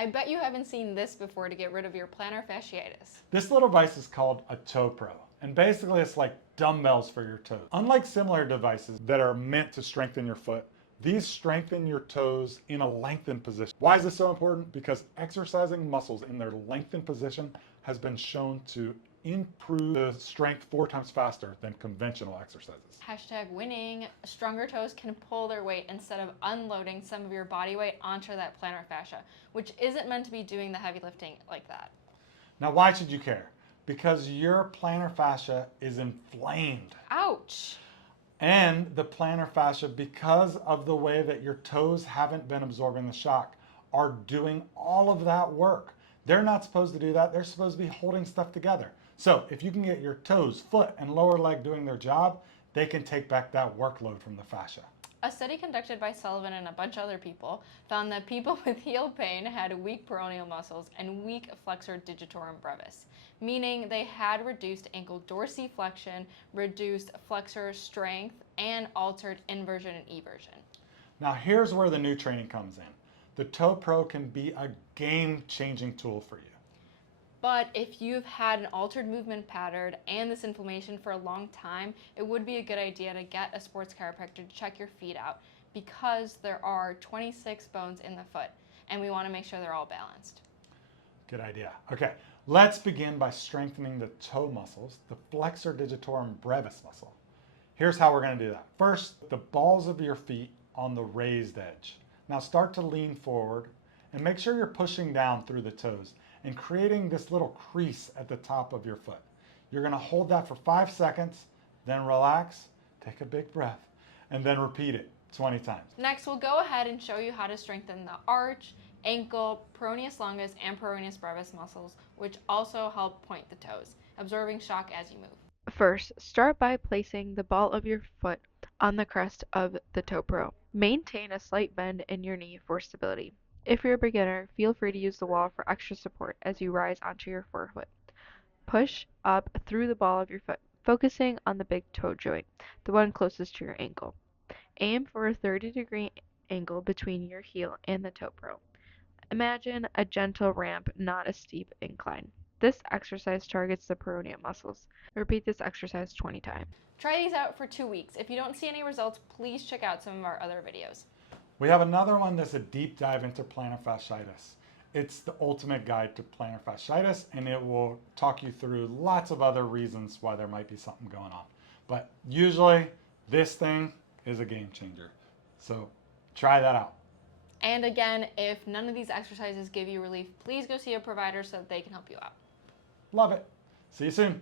I bet you haven't seen this before to get rid of your plantar fasciitis. This little device is called a toe pro, and basically it's like dumbbells for your toes. Unlike similar devices that are meant to strengthen your foot, these strengthen your toes in a lengthened position. Why is this so important? Because exercising muscles in their lengthened position has been shown to improve the strength 4 times faster than conventional exercises. Hashtag winning. Stronger toes can pull their weight instead of unloading some of your body weight onto that plantar fascia, which isn't meant to be doing the heavy lifting like that. Now, why should you care? Because your plantar fascia is inflamed. Ouch! And the plantar fascia, because of the way that your toes haven't been absorbing the shock, are doing all of that work. They're not supposed to do that. They're supposed to be holding stuff together. So if you can get your toes, foot, and lower leg doing their job, they can take back that workload from the fascia. A study conducted by Sullivan and a bunch of other people found that people with heel pain had weak peroneal muscles and weak flexor digitorum brevis, meaning they had reduced ankle dorsiflexion, reduced flexor strength, and altered inversion and eversion. Now here's where the new training comes in. The Toe Pro can be a game-changing tool for you. But if you've had an altered movement pattern and this inflammation for a long time, it would be a good idea to get a sports chiropractor to check your feet out, because there are 26 bones in the foot and we want to make sure they're all balanced. Good idea. Okay, let's begin by strengthening the toe muscles, the flexor digitorum brevis muscle. Here's how we're going to do that. First, the balls of your feet on the raised edge. Now start to lean forward and make sure you're pushing down through the toes and creating this little crease at the top of your foot. You're going to hold that for 5 seconds, then relax, take a big breath, and then repeat it 20 times. Next, we'll go ahead and show you how to strengthen the arch, ankle, peroneus longus, and peroneus brevis muscles, which also help point the toes, absorbing shock as you move. First, start by placing the ball of your foot on the crest of the toe pro. Maintain a slight bend in your knee for stability. If you're a beginner, feel free to use the wall for extra support as you rise onto your forefoot. Push up through the ball of your foot, focusing on the big toe joint, the one closest to your ankle. Aim for a 30-degree angle between your heel and the toe pro. Imagine a gentle ramp, not a steep incline. This exercise targets the peroneal muscles. Repeat this exercise 20 times. Try these out for 2 weeks. If you don't see any results, please check out some of our other videos. We have another one that's a deep dive into plantar fasciitis. It's the ultimate guide to plantar fasciitis, and it will talk you through lots of other reasons why there might be something going on. But usually this thing is a game changer. So try that out. And again, if none of these exercises give you relief, please go see a provider so that they can help you out. Love it. See you soon.